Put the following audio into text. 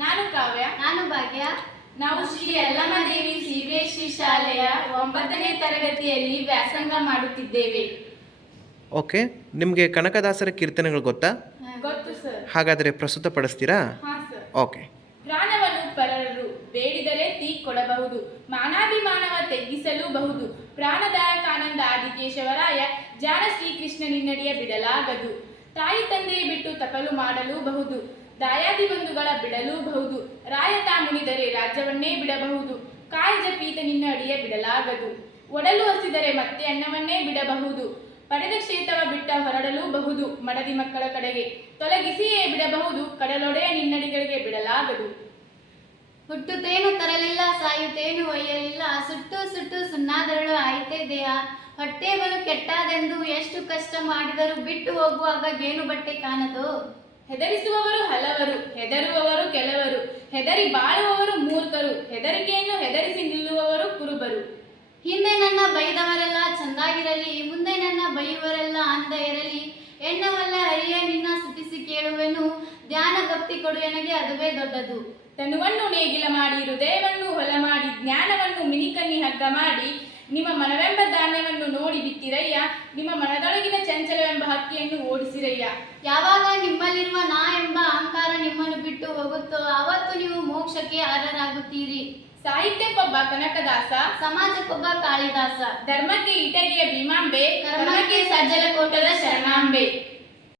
ನಾನು ಕಾವ್ಯ. ನಾನು ಭಾಗ್ಯ. ನಾವು ಶ್ರೀ ಯಲ್ಲಮ್ಮ ದೇವಿ ಸಿಬಿಎಸ್ಇ ಶಾಲೆಯ 9ನೇ ತರಗತಿಯಲ್ಲಿ ವ್ಯಾಸಂಗ ಮಾಡುತ್ತಿದ್ದೇವೆ. ಓಕೆ, ನಿಮಗೆ ಕನಕದಾಸರ ಕೀರ್ತನೆಗಳು ಗೊತ್ತಾ? ಗೊತ್ತು ಸರ್. ಹಾಗಾದರೆ ಪ್ರಸ್ತುತಪಡಿಸ್ತೀರಾ? ಹಾ ಸರ್. ಓಕೆ. ಪ್ರಾಣವನ್ನು ಪರರು ಬೇಡಿದರೆ ತೀ ಕೊಡಬಹುದು, ಮಾನಾಭಿಮಾನವ ತೆಗ್ಗಿಸಲೂಬಹುದು. ಪ್ರಾಣದಾಯಕ ಆನಂದ ಆದಿಕೇಶವರಾಯ, ಜಾಣ ಶ್ರೀಕೃಷ್ಣನಿನ್ನಡಿಯ ಬಿಡಲಾಗದು. ತಾಯಿ ತಂದೆಯ ಬಿಟ್ಟು ತಪಲು ಮಾಡಲೂಬಹುದು, ದಾಯಾದಿ ಬಂಧುಗಳ ಬಿಡಲೂಬಹುದು. ರಾಯತ ಮುನಿದರೆ ರಾಜ್ಯವನ್ನೇ ಬಿಡಬಹುದು, ಕಾಯಜ ಪೀತ ನಿನ್ನ ಅಡಿಯ ಬಿಡಲಾಗದು. ಒಡಲು ಹಸಿದರೆ ಮತ್ತೆ ಅನ್ನವನ್ನೇ ಬಿಡಬಹುದು, ಪಡೆದ ಕ್ಷೇತ್ರವ ಬಿಟ್ಟ ಹೊರಡಲೂಬಹುದು. ಮಡದಿ ಮಕ್ಕಳ ಕಡೆಗೆ ತೊಲಗಿಸಿಯೇ ಬಿಡಬಹುದು, ಕಡಲೊಡೆಯ ನಿನ್ನಡಿಗಳಿಗೆ ಬಿಡಲಾಗದು. ಹುಟ್ಟುತ್ತೇನು ತರಲಿಲ್ಲ, ಸಾಯುತ್ತೇನು ಒಯ್ಯಲಿಲ್ಲ, ಸುಟ್ಟು ಸುಟ್ಟು ಸುಣ್ಣಾದರಳು ಆಯ್ತೆ ದೇಹ. ಹೊಟ್ಟೆ ಬಲು ಕೆಟ್ಟಾದೆಂದು ಎಷ್ಟು ಕಷ್ಟ ಮಾಡಿದರೂ ಬಿಟ್ಟು ಹೋಗುವಾಗ ಗೇನು ಬಟ್ಟೆ ಕಾಣದು. ಹೆದರಿಸುವವರು ಹಲವರು, ಹೆದರುವವರು ಕೆಲವರು, ಹೆದರಿ ಬಾಳುವವರು ಮೂರ್ಖರು, ಹೆದರಿಕೆಯನ್ನು ಹೆದರಿಸಿ ನಿಲ್ಲುವವರು ಕುರುಬರು. ಹಿಂದೆ ನನ್ನ ಬೈದವರೆಲ್ಲ ಚಂದಾಗಿರಲಿ, ಮುಂದೆ ನನ್ನ ಬೈಯುವರೆಲ್ಲ ಅಂದ ಇರಲಿ. ಎಣ್ಣವಲ್ಲ ಹರಿಯ ನಿನ್ನ ಸ್ತುತಿಸಿ ಕೇಳುವೆನು, ಧ್ಯಾನ ಭಕ್ತಿ ಕೊಡು ನನಗೆ ಅದುವೇ ದೊಡ್ಡದು. ತನುವನ್ನು ನೇಗಿಲ ಮಾಡಿ ಹೃದಯವನ್ನು ಹೊಲ ಮಾಡಿ, ಜ್ಞಾನವನ್ನು ಮಿನಿಕನ್ನಿ ಹಗ್ಗ ಮಾಡಿ, ನಿಮ್ಮ ಮನವೆಂಬ ಧಾನ್ಯವನ್ನು ನೋಡಿ ಬಿತ್ತಿರಯ್ಯ, ನಿಮ್ಮ ಮನದೊಳಗಿನ ಚಂಚಲವೆಂಬ ಹಕ್ಕಿಯನ್ನು ಓಡಿಸಿರಯ್ಯ. ಯಾವಾಗ ನಿಮ್ಮಲ್ಲಿರುವ ನಾ ಎಂಬ ಅಹಂಕಾರ ನಿಮ್ಮನ್ನು ಬಿಟ್ಟು ಹೋಗುತ್ತೋ ಆವತ್ತು ನೀವು ಮೋಕ್ಷಕ್ಕೆ ಅರ್ಹರಾಗುತ್ತೀರಿ. ಸಾಹಿತ್ಯಕ್ಕೊಬ್ಬ ಕನಕದಾಸ, ಸಮಾಜಕ್ಕೊಬ್ಬ ಕಾಳಿದಾಸ, ಧರ್ಮಕ್ಕೆ ಇಟಗಿಯ ಭೀಮಾಂಬೆ, ಕರ್ಮಕ್ಕೆ ಸಜ್ಜಲಕೋಟದ ಶರಣಾಂಬೆ.